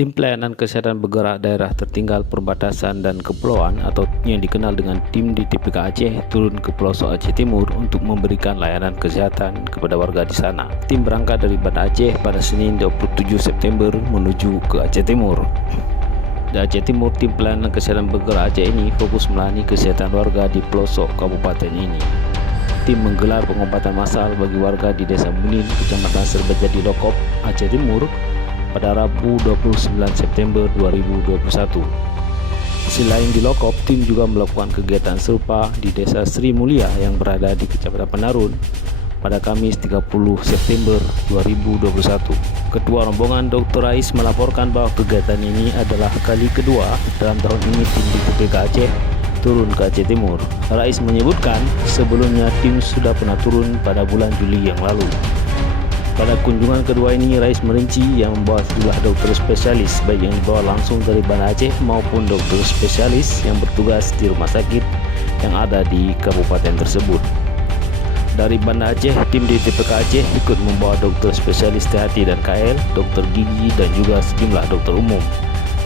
Tim Pelayanan Kesehatan Bergerak Daerah Tertinggal Perbatasan dan Kepulauan atau yang dikenal dengan Tim DTPK Aceh turun ke pelosok Aceh Timur untuk memberikan layanan kesehatan kepada warga di sana. Tim berangkat dari Banda Aceh pada Senin 27 September menuju ke Aceh Timur. Di Aceh Timur, Tim Pelayanan Kesehatan Bergerak Aceh ini fokus melayani kesehatan warga di pelosok kabupaten ini. Tim menggelar pengobatan massal bagi warga di Desa Bunin, Kecamatan Serbajadi Lokop, Aceh Timur pada Rabu 29 September 2021. Selain di Lokop, tim juga melakukan kegiatan serupa di Desa Sri Mulia yang berada di Kecamatan Penarun pada Kamis 30 September 2021. Ketua rombongan Dr. Rais melaporkan bahwa kegiatan ini adalah kali kedua dalam tahun ini tim DTPK Aceh turun ke Aceh Timur. Rais menyebutkan sebelumnya tim sudah pernah turun pada bulan Juli yang lalu. Pada kunjungan kedua ini, Rais merinci yang membawa sejumlah dokter spesialis, baik yang dibawa langsung dari Banda Aceh maupun dokter spesialis yang bertugas di rumah sakit yang ada di kabupaten tersebut. Dari Banda Aceh, tim DTPK Aceh ikut membawa dokter spesialis THT dan KL, dokter gigi, dan juga sejumlah dokter umum.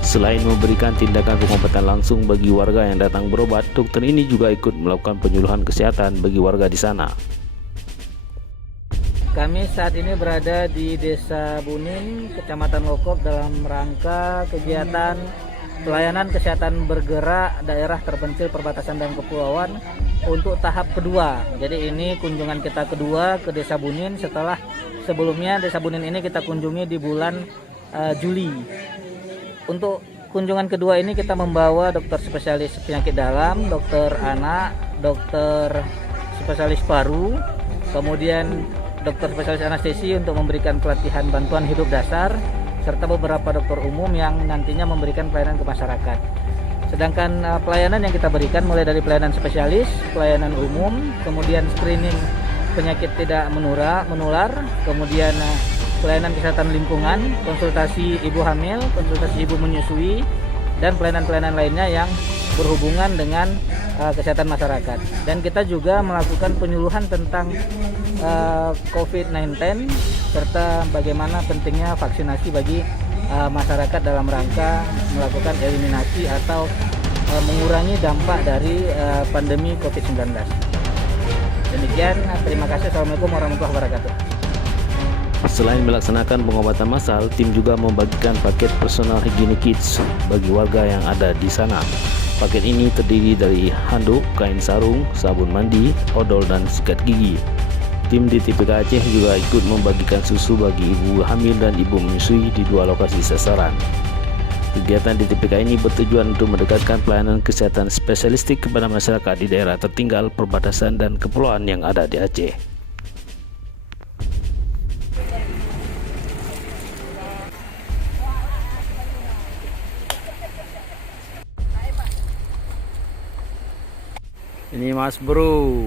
Selain memberikan tindakan pengobatan langsung bagi warga yang datang berobat, dokter ini juga ikut melakukan penyuluhan kesehatan bagi warga di sana. Kami saat ini berada di Desa Bunin, Kecamatan Lokop dalam rangka kegiatan pelayanan kesehatan bergerak daerah terpencil perbatasan dan kepulauan untuk tahap kedua. Jadi ini kunjungan kita kedua ke Desa Bunin setelah sebelumnya Desa Bunin ini kita kunjungi di bulan Juli. Untuk kunjungan kedua ini kita membawa dokter spesialis penyakit dalam, dokter anak, dokter spesialis paru, kemudian dokter spesialis anestesi untuk memberikan pelatihan bantuan hidup dasar, serta beberapa dokter umum yang nantinya memberikan pelayanan ke masyarakat. Sedangkan pelayanan yang kita berikan mulai dari pelayanan spesialis, pelayanan umum, kemudian screening penyakit tidak menular, kemudian pelayanan kesehatan lingkungan, konsultasi ibu hamil, konsultasi ibu menyusui, dan pelayanan-pelayanan lainnya yang berhubungan dengan kesehatan masyarakat. Dan kita juga melakukan penyuluhan tentang COVID-19 serta bagaimana pentingnya vaksinasi bagi masyarakat dalam rangka melakukan eliminasi atau mengurangi dampak dari pandemi COVID-19. Demikian, terima kasih. Assalamualaikum warahmatullahi wabarakatuh. Selain melaksanakan pengobatan massal, tim juga membagikan paket personal hygienic kits bagi warga yang ada di sana. Paket ini terdiri dari handuk, kain sarung, sabun mandi, odol, dan sikat gigi. Tim DTPK Aceh juga ikut membagikan susu bagi ibu hamil dan ibu menyusui di dua lokasi sasaran. Kegiatan DTPK ini bertujuan untuk mendekatkan pelayanan kesehatan spesialistik kepada masyarakat di daerah tertinggal, perbatasan, dan kepulauan yang ada di Aceh. Ini Mas Bro.